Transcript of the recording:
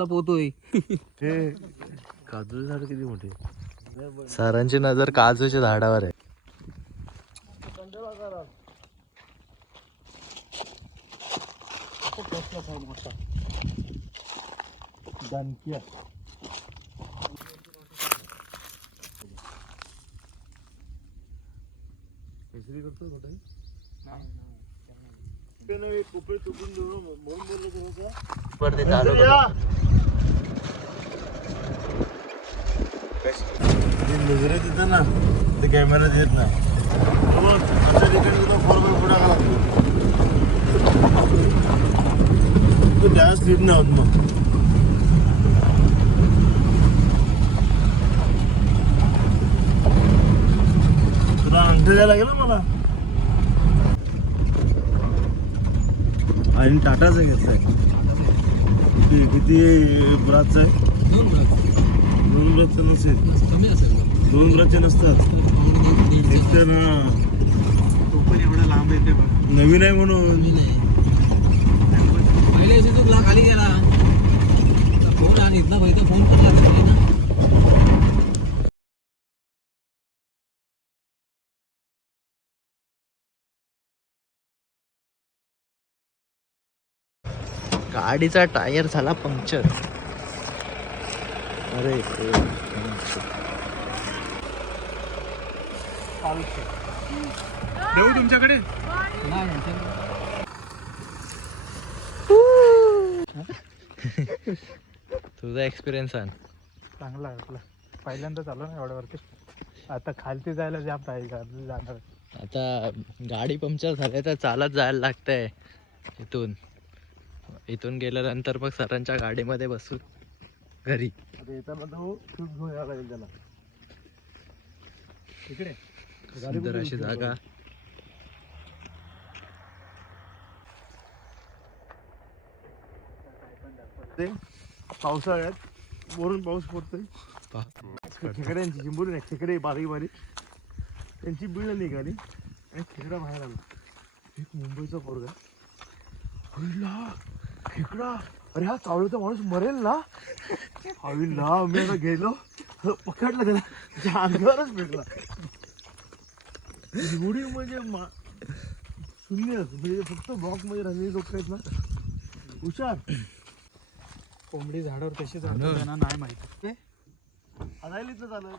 कसला पोहतोय. काजूचे झाड किती मोठे. सरांची नजर काजूच्या झाडावर आहे. नजरे तिथं ना ते कॅमेऱ्यात येत नाही. त्या स्पीड नाही होत मग. तुला अंगठा द्यायला लागेल मला. आणि टाटाचा घेतलाय. किती ब्राचा आहे. 2 ब्राचे नसेल. 2 ब्राचे नसतात. एवढा लांब येते नवीन आहे म्हणून. पहिले तुला खाली गेला फोन आणि इथला भाई फोन पण लागला ना. गाडीचा टायर झाला पंक्चर. अरे देऊ तुमच्याकडे तुझा एक्सपिरियन्स सांग. चांगला आहे आपला. पहिल्यांदा चालू ना एवढ्यावरती. आता खालती जायला जाम जाणार. आता गाडी पंक्चर झाली तर चालत जायला लागतंय. इथून गेल्यानंतर मग सरांच्या गाडीमध्ये बसून घरी. आता येताना तो शूट घेऊन यायला लागेल त्याला. इकडे सुंदर अशी जागा. पावसाळ्यात वरून पाऊस पडतोय. खेकड्यांची चिंबोरी नाही, खेकडे बारीक बारीक त्यांची बिळ निघाली आणि खेकडा बाहेर आला. एक मुंबईचा पोरगा खेकडा. अरे हा चावल्याचा माणूस मरेल ना. हवीला मी आता गेलो पकडलं त्याला. त्याच्या अंगावरच भेटला. एवढी म्हणजे शून्य म्हणजे फक्त ब्लॉक मध्ये राहिलेली लोक आहेत ना हुशार. कोंबडी झाडावर कशी चढतात त्यांना नाही माहिती. आणायला झालं.